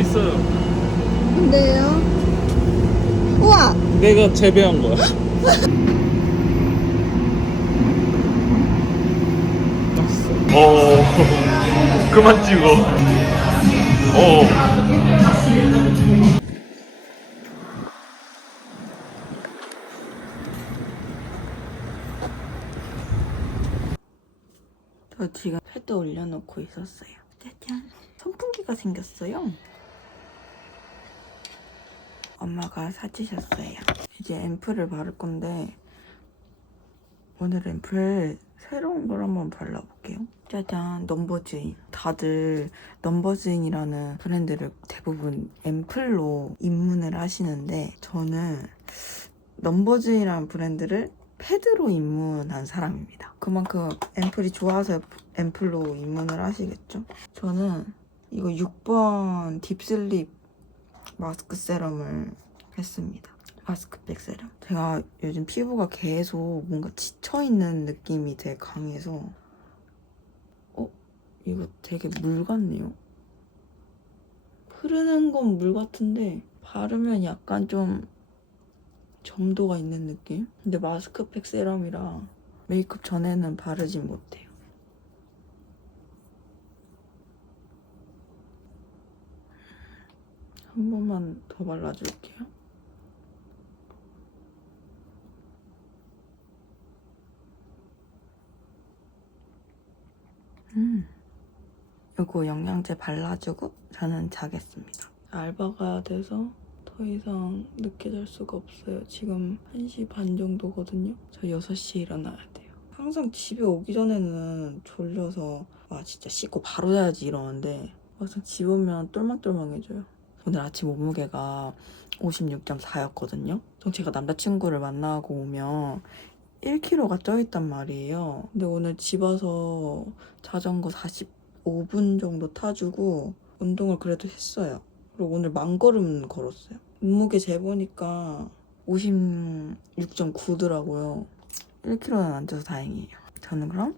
있어요. 근데요? 우와! 내가 재배한 거야. 어, 그만 찍어. 어. 저 지금 패드 올려놓고 있었어요. 짜잔. 선풍기가 생겼어요. 엄마가 사주셨어요. 이제 앰플을 바를 건데 오늘 앰플 새로운 걸 한번 발라볼게요. 짜잔, 넘버즈인. 다들 넘버즈인이라는 브랜드를 대부분 앰플로 입문을 하시는데 저는 넘버즈인이라는 브랜드를 패드로 입문한 사람입니다. 그만큼 앰플이 좋아서 앰플로 입문을 하시겠죠? 저는 이거 6번 딥슬립 마스크 세럼을 했습니다. 마스크팩 세럼. 제가 요즘 피부가 계속 뭔가 지쳐있는 느낌이 되게 강해서 어? 이거 되게 물 같네요. 흐르는 건 물 같은데 바르면 약간 좀 점도가 있는 느낌? 근데 마스크팩 세럼이라 메이크업 전에는 바르진 못해요. 한 번만 더 발라줄게요. 음. 이거 영양제 발라주고 저는 자겠습니다. 알바가 돼서 더 이상 늦게 잘 수가 없어요. 지금 1시 반 정도거든요. 저 6시에 일어나야 돼요. 항상 집에 오기 전에는 졸려서 와 진짜 씻고 바로 자야지 이러는데 막상 집 오면 똘망똘망해져요. 오늘 아침 몸무게가 56.4였거든요. 전 제가 남자친구를 만나고 오면 1kg가 쪄있단 말이에요. 근데 오늘 집 와서 자전거 45분 정도 타주고 운동을 그래도 했어요. 그리고 오늘 만 걸음 걸었어요. 몸무게 재보니까 56.9더라고요. 1kg는 안 쪄서 다행이에요. 저는 그럼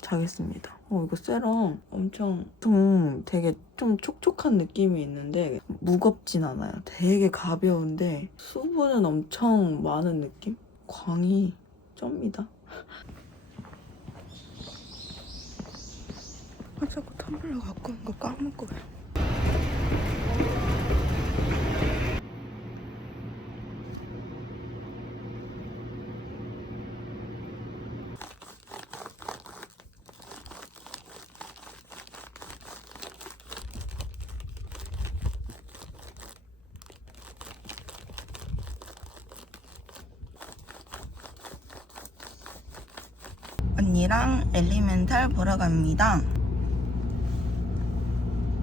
자겠습니다. 어, 이거 세럼 엄청 좀 되게 좀 촉촉한 느낌이 있는데 무겁진 않아요. 되게 가벼운데 수분은 엄청 많은 느낌? 광이 쩝니다. 아, 자꾸 텀블러 갖고 온 거 까먹어요. 언니랑 엘리멘탈 보러 갑니다.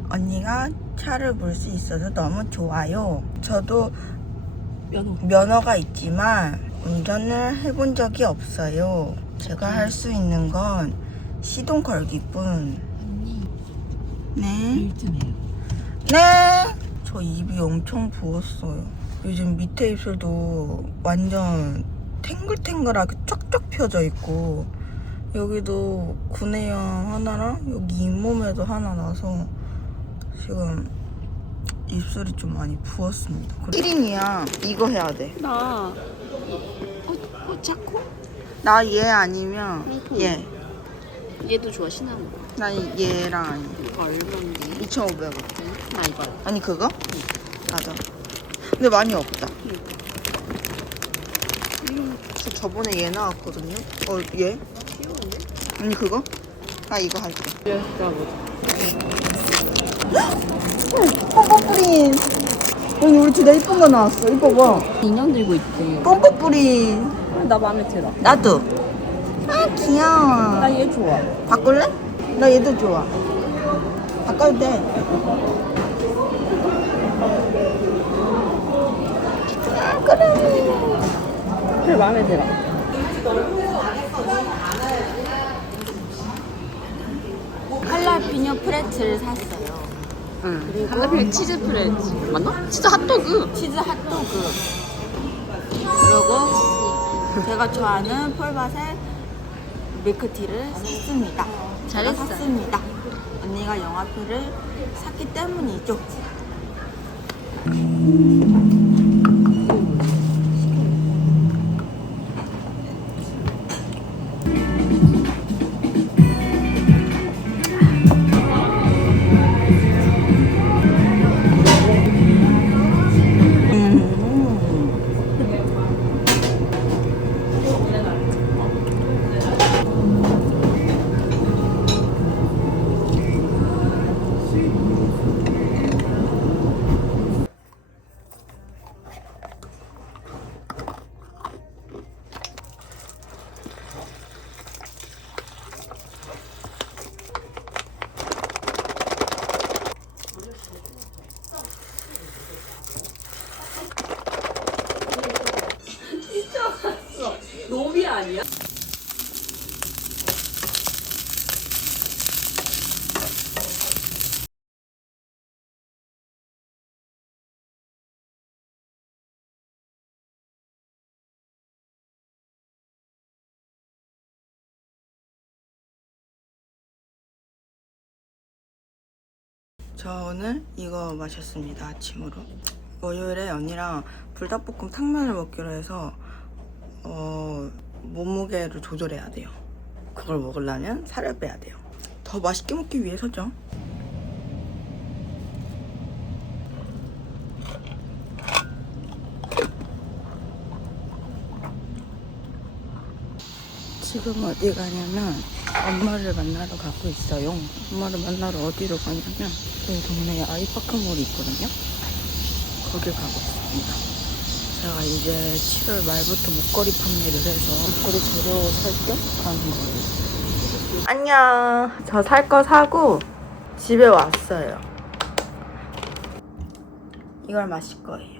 언니가 차를 볼 수 있어서 너무 좋아요. 저도 면허. 면허 가 있지만 운전을 해본 적이 없어요. 제가 할 수 있는 건 시동 걸기뿐. 언니 네. 네. 저 입이 엄청 부었어요. 요즘 밑에 입술도 완전 탱글탱글하게 쫙쫙 펴져 있고 여기도 구내염 하나랑 여기 잇몸에도 하나 나서 지금 입술이 좀 많이 부었습니다. 1인이야. 이거 해야 돼. 나 어, 어, 자코? 나 얘 아니면 아이고. 얘. 얘도 좋아 시나몬. 나 얘랑 아니. 이거 얼마인데? 2,500원. 나 이거. 아니 그거? 맞아. 근데 많이 없다. 저 저번에 얘 나왔거든요. 어 얘? 아니 그거? 나 이거 할게. 진짜 보자. pom뽀뿌린. 언니 우리 둘다 이쁜 거 나왔어. 이뻐 봐. 인형 들고 있대. pom뽀뿌린. 나 마음에 들어. 나도. 아 귀여워. 나 얘 좋아. 바꿀래? 나 얘도 좋아. 바꿔도 돼. 아 그래. 그래 마음에 들어. 할라피뇨 프레츠를 샀어요. 응. 할라피뇨 치즈 프레치 맞나? 치즈 핫도그. 치즈 핫도그. 그리고 제가 좋아하는 폴바셀 밀크티를 샀습니다. 잘했어. 샀습니다. 언니가 영화표를 샀기 때문이죠. 저 오늘 이거 마셨습니다 아침으로. 월요일에 언니랑 불닭볶음 탕면을 먹기로 해서 어, 몸무게를 조절해야 돼요. 그걸 먹으려면 살을 빼야 돼요. 더 맛있게 먹기 위해서죠 지금 어디 가냐면 엄마를 만나러 가고 있어요. 엄마를 만나러 어디로 가냐면 저희 동네에 아이파크몰이 있거든요. 거길 가고 있습니다. 제가 이제 7월 말부터 목걸이 판매를 해서 목걸이 재료 살때 가는 거예요. 안녕. 저 살 거 사고 집에 왔어요. 이걸 마실 거예요.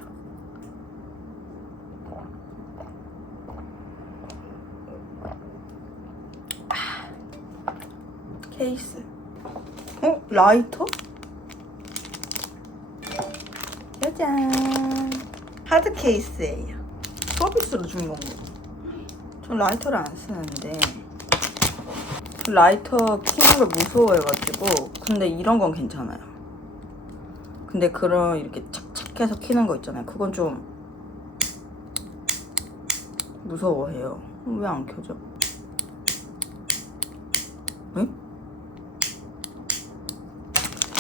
케이스. 어? 라이터? 짜잔. 하드 케이스예요. 서비스로 준 건가? 전 라이터를 안 쓰는데. 저 라이터 키는 걸 무서워해가지고. 근데 이런 건 괜찮아요. 근데 그런 이렇게 착착해서 키는 거 있잖아요. 그건 좀 무서워해요. 왜 안 켜져?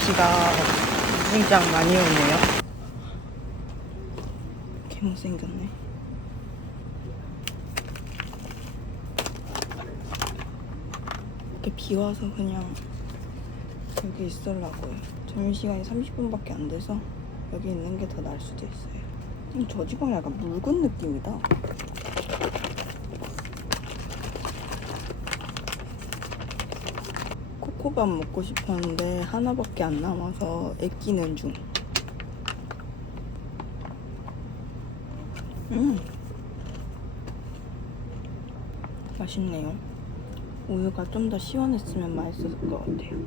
비가 굉장히 많이 오네요. 개 못생겼네. 이렇게 비 와서 그냥 여기 있으려고요. 점심시간이 30분밖에 안 돼서 여기 있는 게 더 나을 수도 있어요. 음, 저 집은 약간 묽은 느낌이다. 코코밥 먹고 싶었는데 하나밖에 안 남아서 애끼는 중. 음. 맛있네요. 우유가 좀 더 시원했으면 맛있었을 것 같아요.